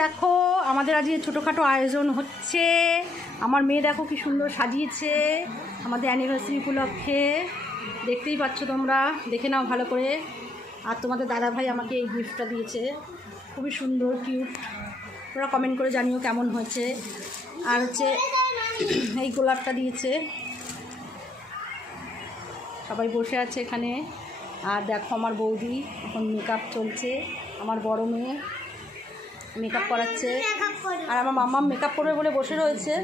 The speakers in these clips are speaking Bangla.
দেখো আমাদের আজকে ছোটোখাটো আয়োজন হচ্ছে। আমার মেয়ে দেখো কি সুন্দর সাজিয়েছে আমাদের অ্যানিভার্সারি উপলক্ষে, দেখতেই পাচ্ছ তোমরা, দেখে নাও ভালো করে। আর তোমাদের দাদা ভাই আমাকে এই গিফটটা দিয়েছে, খুবই সুন্দর কিউট। তোমরা কমেন্ট করে জানিও কেমন হয়েছে। আর হচ্ছে এই গোলাপটা দিয়েছে। সবাই বসে আছে এখানে। আর দেখো আমার বৌদি এখন মেকআপ চলছে, আমার বড় মেয়ে মেকআপ করাচ্ছে। আর আমার মাম্মা মেকআপ করবে বলে বসে রয়েছে।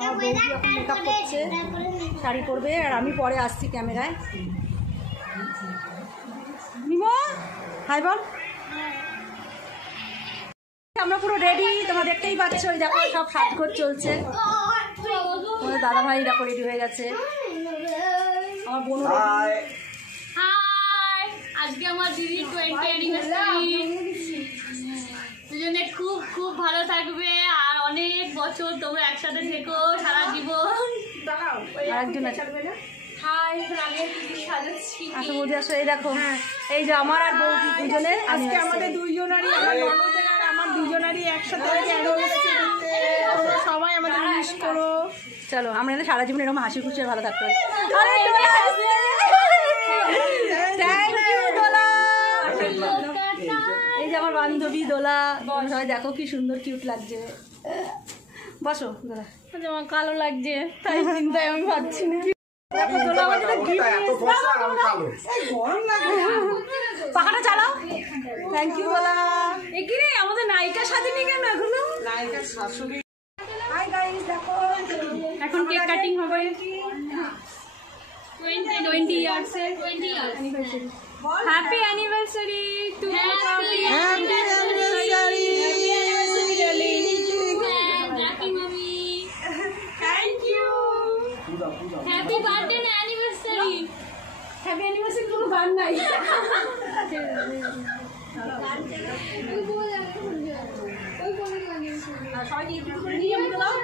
আমার বৌদি এখন মেকআপ করছে, শাড়ি পরবে। আর আমি পরে আসছি ক্যামেরায়। নিমো হাই বল। আমরা পুরো রেডি, তোমরা দেখতেই পাচ্ছ। ওই দেখো সব সাজগোজ চলছে। আমাদের দাদা ভাই দেখো রেডি হয়ে গেছে। আমার বোন আজকে আমার দিদির 20 অ্যানিভার্সারি। দুজনে খুব খুব ভালো থাকবে আর অনেক বছর তোমরা একসাথে থেকো সারা জীবন। আরেকজন আছে। হাই, আগে সাজাচ্ছি। আসো বৌদি আসো। এই দেখো এই যে আমার আর বৌদি দুজনে আজকে আমাদের দুইজনারই, আমার ননদের আর আমার দুজনারই একসাথে সবাই আমাদের উইশ করো। চলো আমরা সারা জীবন এরকম হাসি খুশি ভালো থাকতে পারি। এই যে আমার বান্ধবী দোলা, সবাই দেখো কি সুন্দর কিউট লাগছে। বসো দোলা। আমার কালো লাগছে তাই চিন্তায় আমি ভাবছি না। পাখাটা চালাও। থ্যাংক ইউ দোলা। এখানে আমাদের নায়িকা সাজেনি কেন এখনো? নায়িকার শাশুড়ি। হাই গাইস দেখো এখন কেক কাটিং হবে। 20 ইয়ার্স এর 20 years happy anniversary to happy anniversary happy মামি। Thank you. হ্যাপি বার্থডে না অ্যানিভার্সারি। হ্যাপি অ্যানিভার্সারি কোনো গান নাই। সবাইকে একটু করে নিয়ে আমি দাও।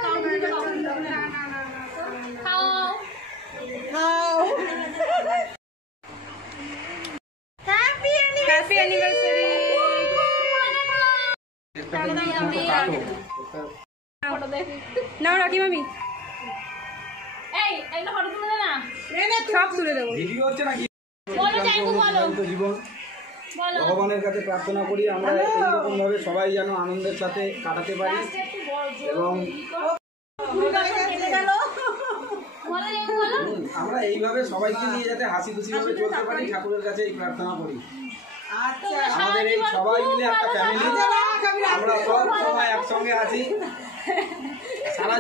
খাও। Happy anniversary. নাও রাখি মামি। এই একটা ফটো তুলে না। সব তুলে দেবো। ভিডিও হচ্ছে নাকি? বলো জাইবু বলো। জীবন বলো। ভগবানের কাছে প্রার্থনা করি আমরা এইরকম ভাবে সবাই যেন আনন্দের সাথে কাটাতে পারি এবং বলো জাইবু বলো। আমরা এইভাবে সবাইকে নিয়ে যাতে হাসি খুশি ভাবে চলতে পারি ঠাকুরের কাছে এই প্রার্থনা করি। আমাদের এই সবাই মিলে একটা ফ্যামিলি, আমরা সব সময় একসঙ্গে আছি। সারা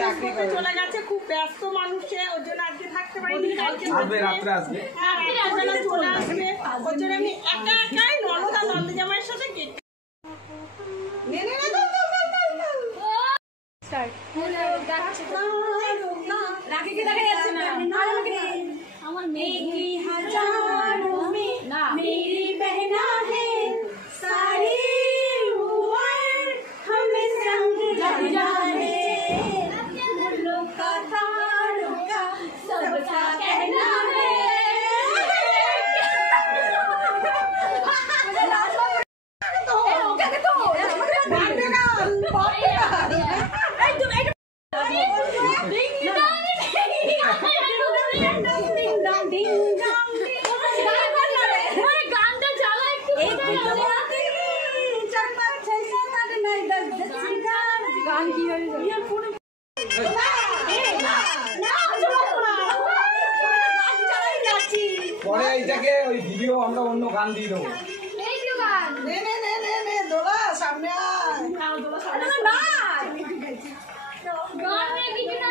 চাকরি চলে গেছে, খুব ব্যস্ত মানুষে, ওর জন্য আজকে থাকতে পারিনি। কালকে আসবে, রাত্রে আসবে। চলে আসবে। ওর জন্য আমি একা একাই ননদ আর নন্দ জামাইয়ের সাথে কেক রাখিকে দেখা যাচ্ছে না। আমার মেয়ে না मेरी बहना है सारी उम्र हमें संग रहना है। फूलों का तारों का सबका कहना है। গান কি হয়? পরে এইটাকে ওই ভিডিও আমরা অন্য গান দিয়ে দেবো। দোলা সামনে আয়। গান নিয়ে কিছু না।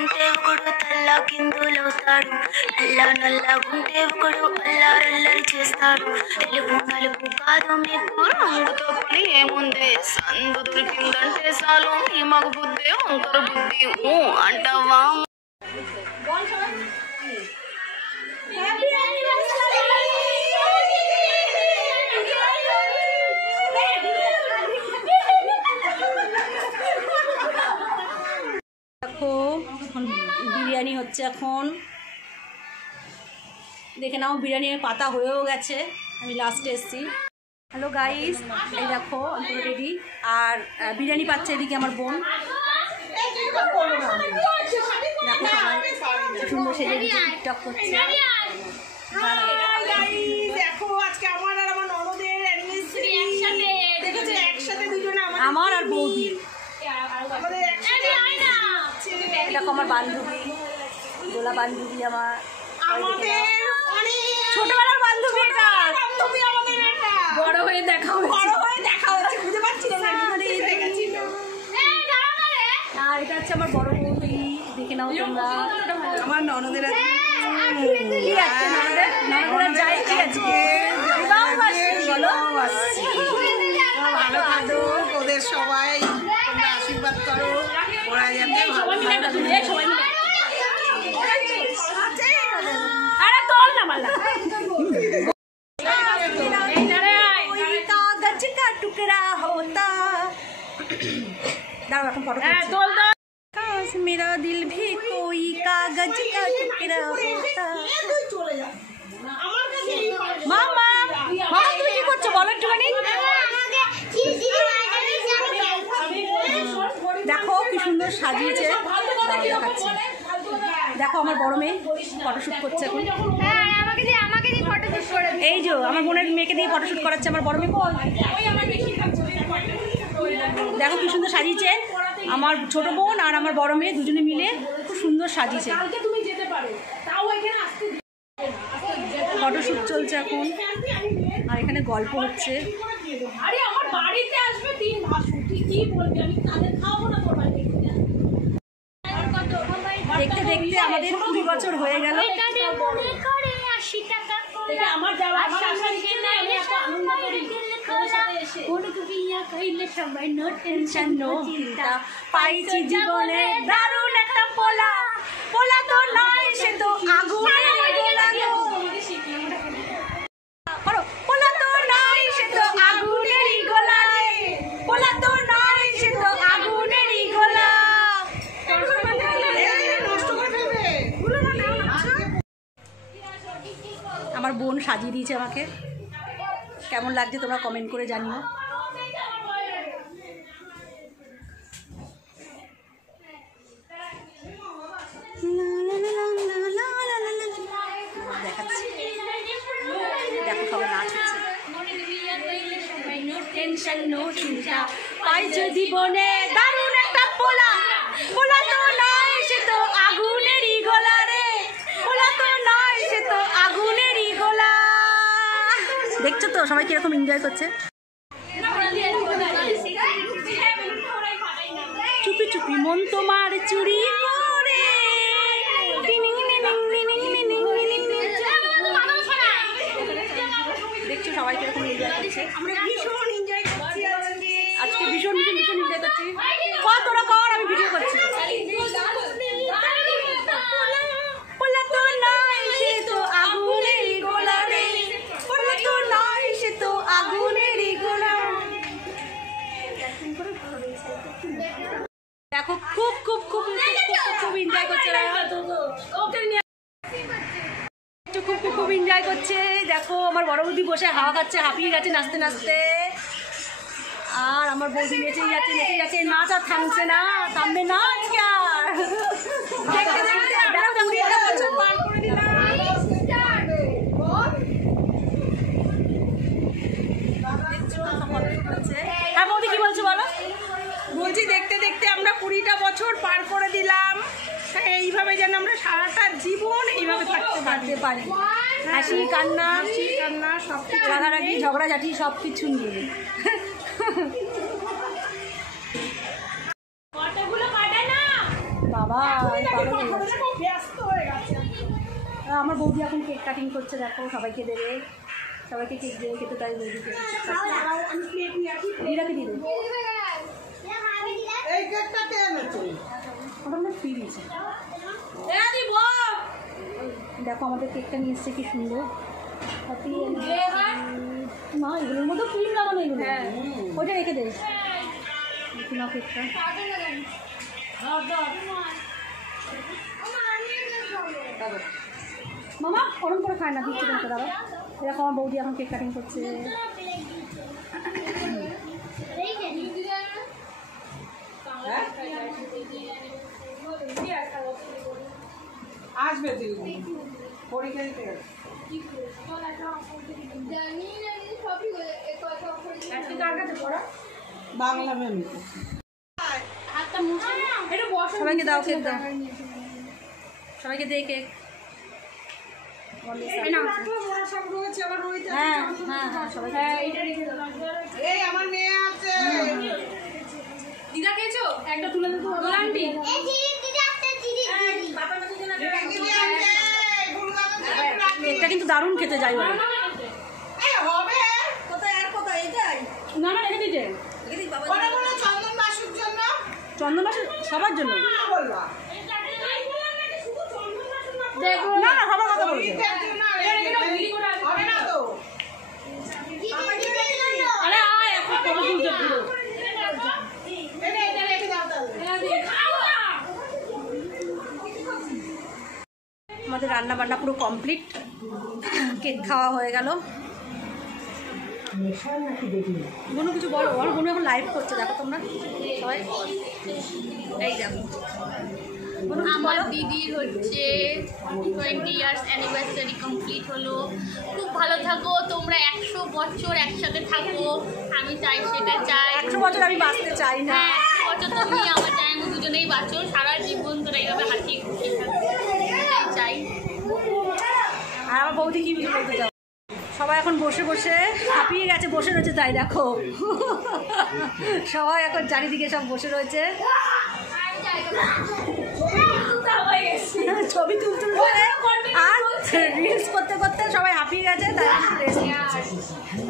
గుంటే ఒకడు తెల్లకిందులవుతాడు, నల్ల నల్ల గుంటే ఒకడు అల్లారల్లరి చేస్తాడు. తెలుగు నలుపు కాదు మీకు రంగుతో పని ఏముంది, సందు దొరికిందంటే చాలు ఈ మగ బుద్ధి వంకర బుద్ధి అంటావా. দেখো বিরিয়ানি হচ্ছে এখন, দেখে নাও বিরিয়ানির পাতা হয়েও গেছে, আমি লাস্টে এসেছি। হ্যালো গাইস, এই দেখো আমি পুরো রেডি, আর বিরিয়ানি পাচ্ছে এদিকে আমার বোন। দেখো সবাই সুন্দর সেজে টিকটক করছে। দেখো আজকে আমার আর আমার ননদের অ্যানিভার্সারি একসাথে, দেখেছো একসাথে দুজনে আমার আর বৌদি। আমাদের একসাথে। দেখো আমার বান্ধবী, গোলা বান্ধবী আমার, আমাদের অনেক ছোটবেলার বান্ধবী, এটা বান্ধবী আমাদের, এটা বড় হয়ে দেখা হয়েছে, বড় হয়ে দেখা হচ্ছে, বুঝতে পারছিলাম না হয়ে গেছিল। আর এটা হচ্ছে আমার বড় বৌদি, দেখে নাও তোমরা। আমার ননদের আছে কি আছে ননদের? ননদের যাই কি আছে? বলো ভালো থাকুক ওদের সবাই, তোমরা আশীর্বাদ করো ওরা যাতে ভালো আরে তোল না মালা। कोई कागज का टुकड़ा होता, दाঁড়াও এখন ফটো काश मेरा दिल भी कोई कागज का टुकड़ा होता। মামা মামা তুমি কি করছো বলো একটুখানি। দেখো কি সুন্দর সাজিয়েছে, দেখাচ্ছি। দেখো আমার বড় মেয়ে ফটোশুট করছে এখন, এই যে আমার বোনের মেয়েকে দিয়ে ফটোশুট করাচ্ছে আমার বড় মেয়ে। দেখো কি সুন্দর সাজিয়েছে আমার ছোট বোন আর আমার বড় মেয়ে, দুজনে মিলে খুব সুন্দর সাজিয়েছে। ফটোশুট চলছে এখন, আর এখানে গল্প হচ্ছে। দেখতে দেখতে আমাদের 20 বছর হয়ে গেল। পাইছি জীবনে দারুণ একটা পোলা, পোলা তো নয় সে তো আগুনের গোলা, পোলা তো নয় সে তো আগুনেরই গোলা, পোলা তো নয় সে তো আগুনেরই গোলা। আমার বোন সাজিয়ে দিয়েছে আমাকে, কেমন লাগছে তোমরা কমেন্ট করে জানিও। দেখাচ্ছি, দেখো সবাই নাচ হচ্ছে। টেনশন নো চিন্তা, পাইছো জীবনে দারুণ একটা পোলা, পোলা তো নয় সে তো আগুনেরই গোলা রে, পোলা তো নয় সে তো আগুনেরই গোলা। দেখছো তো সবাই কিরকম এনজয় করছে। চুপি চুপি মন তোমার চুরি করে, দেখছো সবাই কিরকম এনজয় করছে। আমরা ভীষণ এনজয় করছি আজকে, ভীষণ ভীষণ ভীষণ এনজয় করছি। তোরা কর, আমি ভিডিও করছি। পোলা তো নয় সে তো আগুনেরই গোলা রে, পোলা তো নয় সে তো আগুনেরই গোলা। দেখো খুব খুব খুব খুব এনজয় করছে, খুব খুব খুব এনজয় করছে। দেখো আমার বড় বৌদি বসে হাওয়া খাচ্ছে, হাঁপিয়ে গেছে নাচতে নাচতে, আর আমার বৌদি নেচেই যাচ্ছে নেচে যাচ্ছে, নাচ আর থামছে না, থামবে না আজকে আর। হ্যাঁ বৌদি কি বলছো বলো। বলছি দেখতে দেখতে আমরা 20টা বছর পার করে দিলাম, এইভাবে যেন আমরা সারাটা জীবন এইভাবে থাকতে পারি। হাসি কান্না সব রাগারাগি ঝগড়াঝাটি সব কিছু নিয়ে। বাবা আমি পাগল হয়ে গেছি। খুব ব্যস্ত হয়ে গেছে। আমার বৌদি এখন কেক কাটিং করছে, দেখো সবাইকে দেবে, সবাইকে কেক দেবে, খেতে তাই বৌদিকে আমি প্লেট নিয়ে আসি। দিদাকে দিয়ে দেবে, এই কেকটা কে এনেছে? ওটা আমরা ফ্রি দিয়েছি। দেখো আমাদের কেকটা নিয়ে এসছে কি সুন্দর, হ্যাপি না এগুলোর মধ্যে ক্রিম লাগানো, এগুলো ওইটা রেখে দেবে না কেকটা। মামা ওরম করে খায় না, দিচ্ছি তোমাকে দাদা। এরকম আমার বৌদি এখন কেক কাটিং করছে। আসবে তুই পরীক্ষা দিতে গেলে। বাংলা ম্যাম সবাইকে দাও কেক দাও, সবাইকে দে কেক। হ্যাঁ হ্যাঁ হ্যাঁ সবাই এই আমার মেয়ে আছে। দিদা খেয়েছো? একটা তুলে দিতে হবে আন্টি। কেকটা কিন্তু দারুণ খেতে যাই বলে। হবে না না রেখে দিতে ওরা বলো চন্দন মাসুর জন্য চন্দন মাসের সবার জন্য বলবা না না সবার কথা বলছে। হবে না তো আরে আয় এখন কবে তুলছে পুরো। এটা রেখে দাও তাহলে। আমাদের রান্না বান্না পুরো কমপ্লিট, কেক খাওয়া হয়ে গেল। কোনো কিছু বলো, আমার বোন এখন লাইভ করছে, দেখো তোমরা সবাই, এই দেখো আমার দিদির হচ্ছে 20 ইয়ার্স অ্যানিভার্সারি কমপ্লিট হলো। খুব ভালো থাকো তোমরা, 100 বছর একসাথে থাকো, আমি চাই, সেটা চাই। 100 বছর আমি বাঁচতে চাই না। হ্যাঁ 100 বছর তুমি আমার চাই, আমি দুজনেই বাঁচো, সারা জীবন তোরা এইভাবে হাসি খুশি থাকো, এটাই চাই। আর আমার বৌদি কি কিছু বলতে চাও? সবাই এখন বসে বসে হাঁপিয়ে গেছে, বসে রয়েছে, তাই দেখো সবাই এখন চারিদিকে সব বসে রয়েছে, ছবি তুলতে আর রিলস করতে করতে সবাই হাঁপিয়ে গেছে, তাই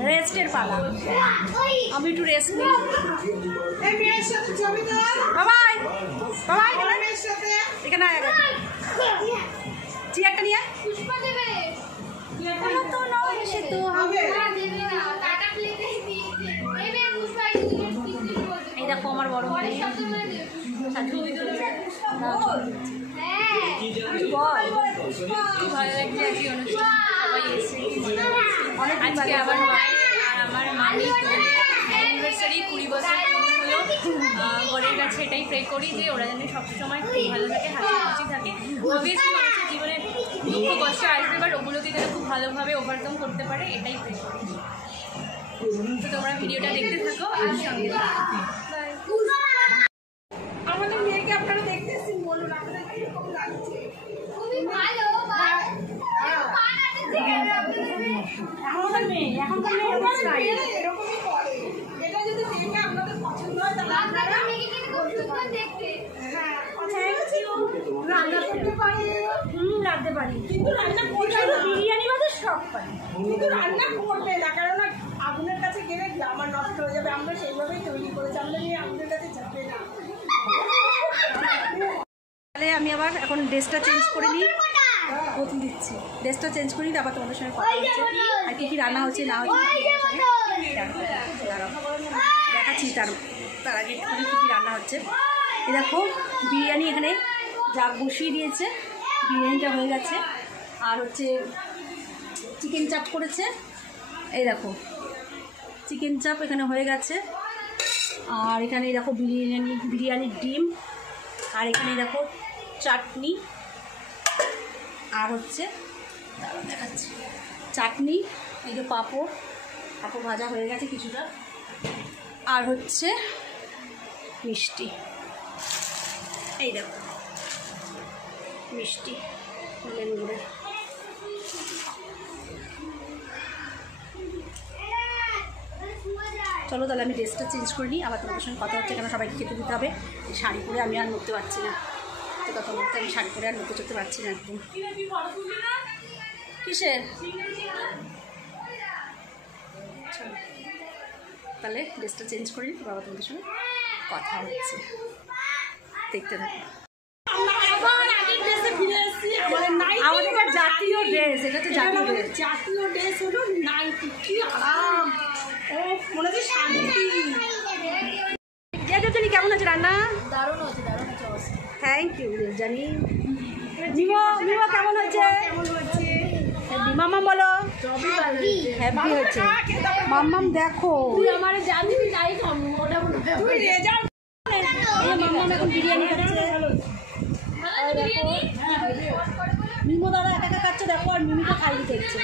রেস্টের পালা। আমি একটু রেস্ট নিই। এই মেয়ের সাথে ছবি তো বাবাই বাবাই মেয়ের সাথে এখানে আয় গেছে, চেয়ারটা নিয়ে পুষ্পা দেবে তো নয় সে তো হবে। টাটা প্লেটে দেবে পুষ্পা, এই দেখো আমার বড় ভাই বল ভালো লাগছে আজকে অনুষ্ঠান, সবাই এসেছে, অনেক আজকে আমার মায়ের আর আমার মামির অ্যানিভার্সারি 20 বছর পূর্ণ হলো। বরের কাছে এটাই প্রে করি যে ওরা যেন সবসময় খুব ভালো থাকে, হাসি খুশি থাকে। অবভিয়াসলি মানুষের জীবনে দুঃখ কষ্ট আসবে, বাট ওগুলোতে যেন খুব ভালোভাবে ওভারকাম করতে পারে, এটাই প্রে করি। তো তোমরা ভিডিওটা দেখতে থাকো আর সঙ্গে থাকো। আমাদের মেয়েকে আপনারা দেখতেছেন, বলুন আপনাদের কিরকম লাগছে? খুবই ভালো, এখনকার মেয়ে এখনকার মেয়ে এরকম style। এরকমই করে। এটা যদি দেখে আপনাদের পছন্দ হয় তাহলে আপনারা হ্যাঁ রান্না করতে পারি, রাখতে পারি, কিন্তু রান্না করবে শুধু না। বিরিয়ানি বাদে সব পারি। কিন্তু রান্না করবে না, কারণ আগুনের কাছে গেলে আমার নষ্ট হয়ে যাবে। আমরা সেইভাবেই তৈরি করেছি, আমরা নিয়ে আগুনের কাছে যাবে না। তাহলে আমি আবার এখন ড্রেসটা চেঞ্জ করে নিই, বদলে দিচ্ছি, ড্রেসটা চেঞ্জ করি, তারপর তোমাদের সঙ্গে কথা হচ্ছে আর কি কি রান্না হচ্ছে না হচ্ছে দেখাচ্ছি। তার আগে একটুখানি কী কী রান্না হচ্ছে। এই দেখো বিরিয়ানি এখানে জাগ বসিয়ে দিয়েছে, বিরিয়ানিটা হয়ে গেছে। আর হচ্ছে চিকেন চাপ করেছে, এই দেখো চিকেন চাপ এখানে হয়ে গেছে। আর এখানে দেখো বিরিয়ানির ডিম, আর এখানে দেখো চাটনি, আর হচ্ছে দাঁড়াও দেখাচ্ছি চাটনি, এই যে পাঁপড় ভাজা হয়ে গেছে কিছুটা, আর হচ্ছে মিষ্টি, এই দেখো মিষ্টি লেবু গুঁড়ো। চলো তাহলে আমি ড্রেসটা চেঞ্জ করে নিই, আবার তোমাদের সঙ্গে কথা হচ্ছে, কেন সবাইকে খেতে দিতে হবে। এই শাড়ি পরে আমি আর নড়তে পারছি না। তো তখন তো আমি শাড়ি পরে আর নড়তে চড়তে পারছি না একদম। কিসের? তাহলে ড্রেসটা চেঞ্জ করি, বাবা তোমাদের সঙ্গে কথা হচ্ছে, দেখতে থাকো। আমাদের এটা জাতীয় ড্রেস, এটা তো জাতীয় ড্রেস। জাতীয় ড্রেস হলো নাইটি, কি আরাম, ও মনে হচ্ছে শান্তি। জানি কেমন আছে রান্না? দারুণ হচ্ছে, দারুণ হচ্ছে অবশ্যই। থ্যাংক ইউ জানি। মিমো মিমো কেমন হচ্ছে? মাম্মাম বলো হ্যাপি হয়েছে। মাম্মাম দেখো আমার জানবি তাই কম ওটা তুই রেজাল্ট মাম্মাম এখন বিরিয়ানি খাচ্ছে। মিমো দাদা একা একা খাচ্ছে দেখো, আর মিমিকে খাই দিতে হচ্ছে।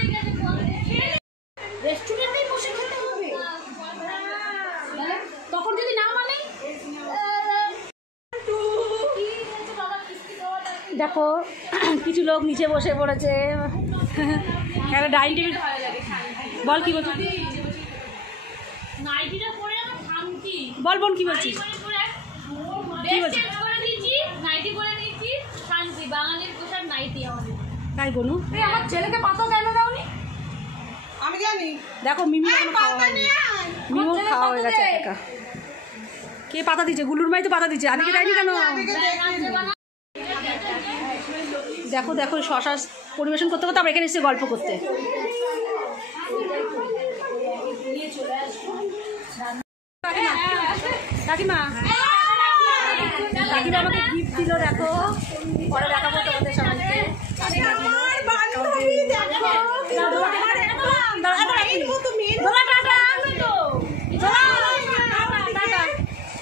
রেস্টুরেন্টে বসে খেতে হবে তখন যদি না মানে দেখো কিছু লোক নিচে বসে পড়েছে, একটা ডাইনিং টেবিল। বল কি বলছিস? নাইটিটা পরে আমার শান্তি। বল বোন কি বলছিস? কি বলছিস? করে দিয়েছি, নাইটি পরে নিয়েছি, শান্তি। বাঙালির পোশাক নাইটি আমাদের। তাই বনু আমার ছেলেকে পাতা কেন দাওনি? আমি জানি। দেখো মিমি এখনো খাওয়া হয়নি, মিমো খাওয়া হয়ে গেছে একা। কে পাতা দিচ্ছে? গুলুর মাই তো পাতা দিচ্ছে, আদিকে দেয়নি কেন? দেখো দেখো শশা পরিবেশন করতে করতে আমরা এখানে এসে গল্প করতে। কাকিমা কাকিমা আমাকে গিফট দিল, দেখো পরে দেখাবো তোমাদের সবাইকে।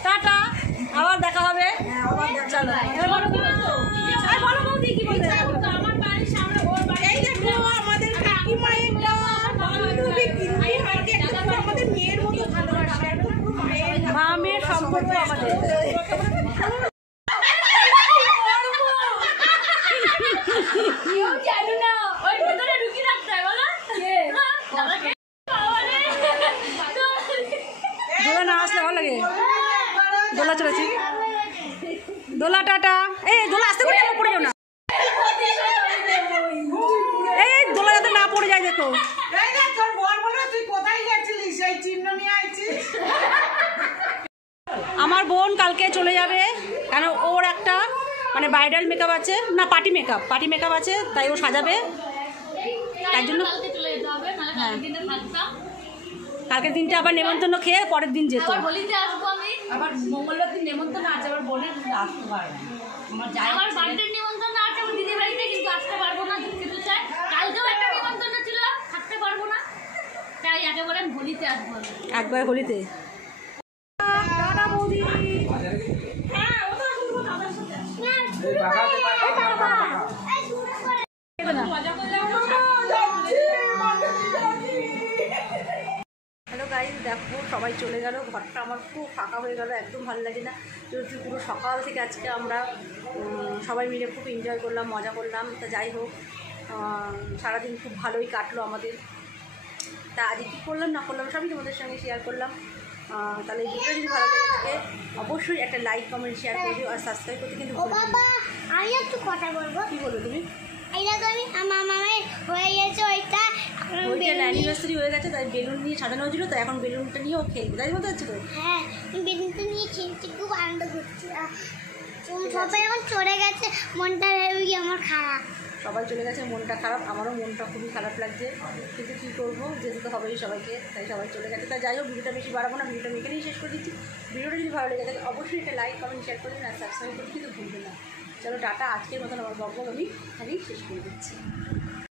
টাটা, আবার দেখা হবে। চলো বলো বৌদি কি বলতে? আমার বাড়ির সামনে ওর বাড়ি। এই দেখো আমাদের কাকিমা একটা বান্ধবী কিন্তু আমাদের মেয়ের মতো ভালোবাসে, একদম পুরো মায়ের মা মেয়ের সম্পর্ক আমাদের। জানি না ওই ভেতরে ঢুকি রাখতে হয় বলো দোলা না আসলে ভালো লাগে। দোলা চলেছি, দোলা টাটা। এই দোলা আসতে করে পড়ে যাও না, এই দোলা যাতে না পড়ে যায়। দেখো এই দেখ তোর বর বলে তুই কোথায় গেছিলিস, সেই চিহ্ন নিয়ে আইছিস। আমার বোন কালকে চলে যাবে, কারণ ওর একটা মানে ব্রাইডাল মেকআপ আছে, না পার্টি মেকআপ আছে, তাই ও সাজাবে। তার জন্য কালকে চলে যেতে হবে, নাহলে কালকের দিনে থাকতাম। কালকের দিনটা আবার নেমন্তন্ন খেয়ে পরের দিন যেত। আবার হোলিতে আসবো আমি। আবার মঙ্গলবার দিন নেমন্তন্ন আছে, আবার বোনের আসতে পারবে না। আমার যাই আমার বার্থডে নিমন্ত্রণ আছে আমার দিদির বাড়িতে, কিন্তু আসতে পারবো না, দুঃখিত চাই। কালকেও একটা নিমন্ত্রণ ছিল, থাকতে পারবো না, তাই একেবারে আমি হোলিতে আসবো আমি। একবার হোলিতে। টাটা বৌদি। হ্যালো গাইজ, দেখো সবাই চলে গেল, ঘরটা আমার খুব ফাঁকা হয়ে গেল, একদম ভালো লাগে না। যেহেতু পুরো সকাল থেকে আজকে আমরা সবাই মিলে খুব এনজয় করলাম, মজা করলাম। তা যাই হোক, সারাদিন খুব ভালোই কাটলো আমাদের। তা আজকে কী করলাম না করলাম সবই তোমাদের সঙ্গে শেয়ার করলাম। তাহলে এই ভিডিওটা যদি ভালো লেগে থাকে অবশ্যই একটা লাইক কমেন্ট শেয়ার করে দিও, আর সাবস্ক্রাইব করতে কিন্তু ভুলবে না। আমি একটু কথা বলবো। কী বলো তুমি? এইরকম আমার মামার হয়ে গেছে ওইটা, ওইটা অ্যানিভার্সারি হয়ে গেছে, তাই বেলুন নিয়ে সাজানো হয়েছিল, তো এখন বেলুনটা নিয়েও খেলবে, তাই মতো হচ্ছে তো। হ্যাঁ আমি বেলুনটা নিয়ে খেলতে খুব আনন্দ করছি। সবাই এখন চলে গেছে, মনটা ভেবে আমার খারাপ। সবাই চলে গেছে, মনটা খারাপ, আমারও মনটা খুবই খারাপ লাগছে, কিন্তু কী করবো, যেতে তো হবেই সবাইকে, তাই সবাই চলে গেছে। তাই যাই হোক, ভিডিওটা বেশি বাড়াবো না, ভিডিওটা এখানেই শেষ করে দিচ্ছি। ভিডিওটা যদি ভালো লেগে থাকে অবশ্যই একটা লাইক কমেন্ট শেয়ার করবেন, আর সাবস্ক্রাইব করতে কিন্তু ভুলবেন না। চলো টাটা, আজকের মতন আমার বকবক আমি এখানেই শেষ করে দিচ্ছি।